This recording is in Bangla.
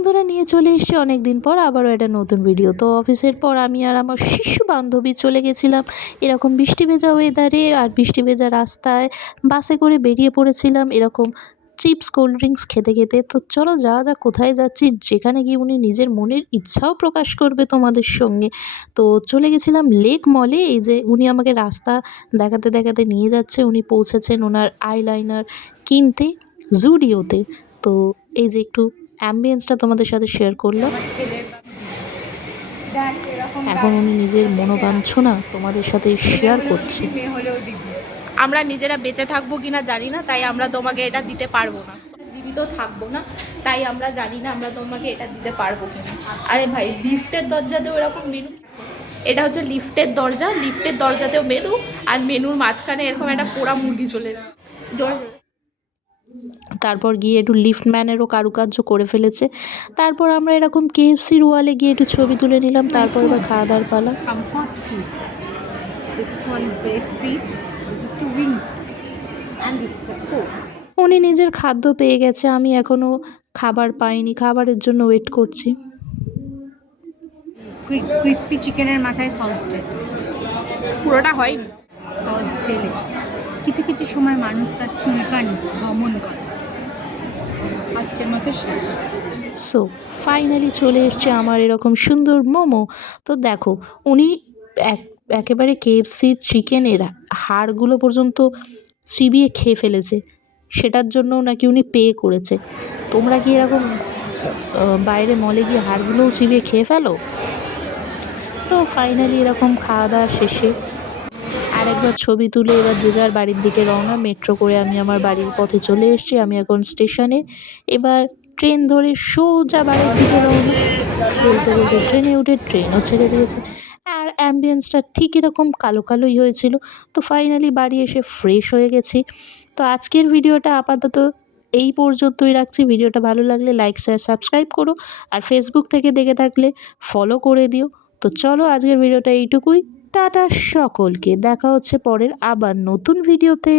বন্ধুরা নিয়ে চলে এসেছি অনেক দিন পর আবারও একটা নতুন ভিডিও। তো অফিসের পর আমি আর আমার শিশু বান্ধবী চলে গেছিলাম এরকম বৃষ্টি ভেজা ওয়েদারে আর বৃষ্টি ভেজা রাস্তায় বাসে করে বেরিয়ে পড়েছিলাম এরকম চিপস কোল্ড ড্রিঙ্কস খেতে খেতে। তো চলো যাওয়া যাক কোথায় যাচ্ছি, যেখানে গিয়ে উনি নিজের মনের ইচ্ছাও প্রকাশ করবে তোমাদের সঙ্গে। তো চলে গেছিলাম লেক মলে। এই যে উনি আমাকে রাস্তা দেখাতে দেখাতে নিয়ে যাচ্ছে, উনি পৌঁছেছেন ওনার আইলাইনার কিনতে জুডিওতে। তো এই যে একটু অ্যাম্বিয়েন্সটা তোমাদের সাথে শেয়ার করলাম। এখন উনি নিজের মনোবাঞ্ছনা তোমাদের সাথে শেয়ার করছে। আমরা নিজেরা বেঁচে থাকবো কিনা জানি না, তাই আমরা তোমাকে এটা দিতে পারবো না। জীবিত থাকবো না, তাই আমরা জানি না আমরা তোমাকে এটা দিতে পারবো কিনা। আরে ভাই, লিফটের দরজাতেও এরকম মেনু, এটা হচ্ছে লিফটের দরজা, লিফটের দরজাতেও মেনু, আর মেনুর মাঝখানে এরকম একটা পোড়া মুরগি চলে এসেছে। তারপর গিয়ে একটু লিফটম্যানেরও কারুকার্য করে ফেলেছে। তারপর আমরা এরকম কেএফসির ওয়ালে গিয়ে একটু ছবি তুলে নিলাম। তারপর এবার খাওয়া দাওয়ার পালা। Comfort food. This is one breast piece. This is 2 wings. And this is a Coke. উনি নিজের খাদ্য পেয়ে গেছে, আমি এখনও খাবার পাইনি, খাবারের জন্য ওয়েট করছি। ক্রিস্পি চিকেনের মাথায় সস ঢেলে, পুরোটা হয়নি। সস ঢেলে কিছু কিছু সময় মানুষ তার চুলকানি দমন করে। আজকের মতো শেষ। সো ফাইনালি চলে এসছে আমার এরকম সুন্দর মোমো। তো দেখো উনি একেবারে কেএফসির চিকেনের হাড়গুলো পর্যন্ত চিবিয়ে খেয়ে ফেলেছে, সেটার জন্য নাকি উনি পে করেছে। তোমরা কি এরকম বাইরে মলে গিয়ে হাড়গুলোও চিবিয়ে খেয়ে ফেলো? তো ফাইনালি এরকম খাওয়া দাওয়া শেষে আরেকবার ছবি তুলে এবার যে যার বাড়ির দিকে রওনা। মেট্রো করে আমি আমার বাড়ির পথে চলে এসেছি। আমি এখন স্টেশনে, এবার ট্রেন ধরে সোজা বাড়ির দিকে রওনা। বলতে বলতে ট্রেনে উঠে ট্রেনও ছেড়ে দিয়েছে, আর অ্যাম্বিয়েন্সটা ঠিক এরকম কালো কালোই হয়েছিল। তো ফাইনালি বাড়ি এসে ফ্রেশ হয়ে গেছি। তো আজকের ভিডিওটা আপাতত এই পর্যন্তই রাখছি। ভিডিওটা ভালো লাগলে লাইক শেয়ার সাবস্ক্রাইব করো, আর ফেসবুক থেকে দেখে থাকলে ফলো করে দিও। তো চলো আজকের ভিডিওটা এইটুকুই। টাটা সকলকে, দেখা হচ্ছে পরের আবার নতুন ভিডিওতে।